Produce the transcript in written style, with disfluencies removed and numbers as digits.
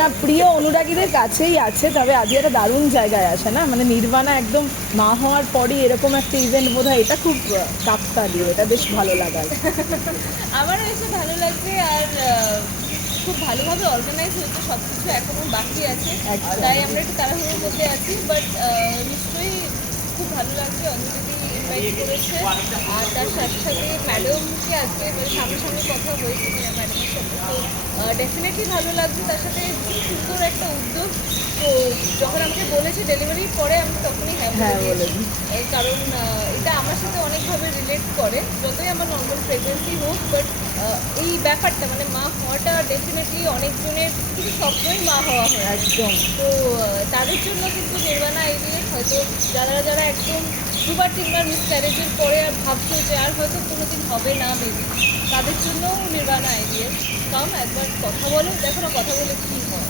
না, প্রিয় অনুরাগীদের কাছেই আছে, তবে আজ একটা দারুণ জায়গায় আসে না, মানে নির্বাণা একদম মা হওয়ার পরই এরকম একটা ইভেন্ট বোধ হয়, এটা খুব কাকতালীয়, এটা বেশ ভালো লাগার। আমারও এসে ভালো লাগছে। আর খুব ভালোভাবে অর্গানাইজ হচ্ছে সব কিছু, এখনও বাকি আছে, একদম। তাই আমরা একটু তাড়াহুড়োর মধ্যে আছি। বাট নিশ্চয়ই খুব ভালো লাগছে, অঞ্জলি ইনভাইট করেছে। আর তার সাথে সাথে ম্যাডামকে আজকে সামনাসামনি কথা হয়েছে ম্যাডামের সাথে, তো ডেফিনেটলি ভালো লাগছে। তার সাথে খুব সুন্দর একটা উদ্যোগ। তো যখন আমাকে বলেছে ডেলিভারির পরে, আমি তখনই হ্যাঁ হ্যাঁ, বলে বলে দিয়েছি। দিই। কারণ এটা আমার সাথে অনেকভাবে রিলেট করে, যতই আমার নর্মাল প্রেগনেন্সি হোক, বাট এই ব্যাপারটা মানে মা হওয়াটা ডেফিনেটলি অনেকজনের কিন্তু স্বপ্নই মা হওয়া হয়। একদম। তো তাদের জন্য কিন্তু নির্বাণা আইভিএফ হয়তো যারা যারা একদম দুবার তিনবার মিসক্যারেজের পরে আর ভাবছো যে আর হয়তো কোনোদিন হবে না বেবি, তাদের জন্যও নির্বাণা আইভিএফ। কারণ একবার কথা বলো, দেখো না কথা বলে কী হয়।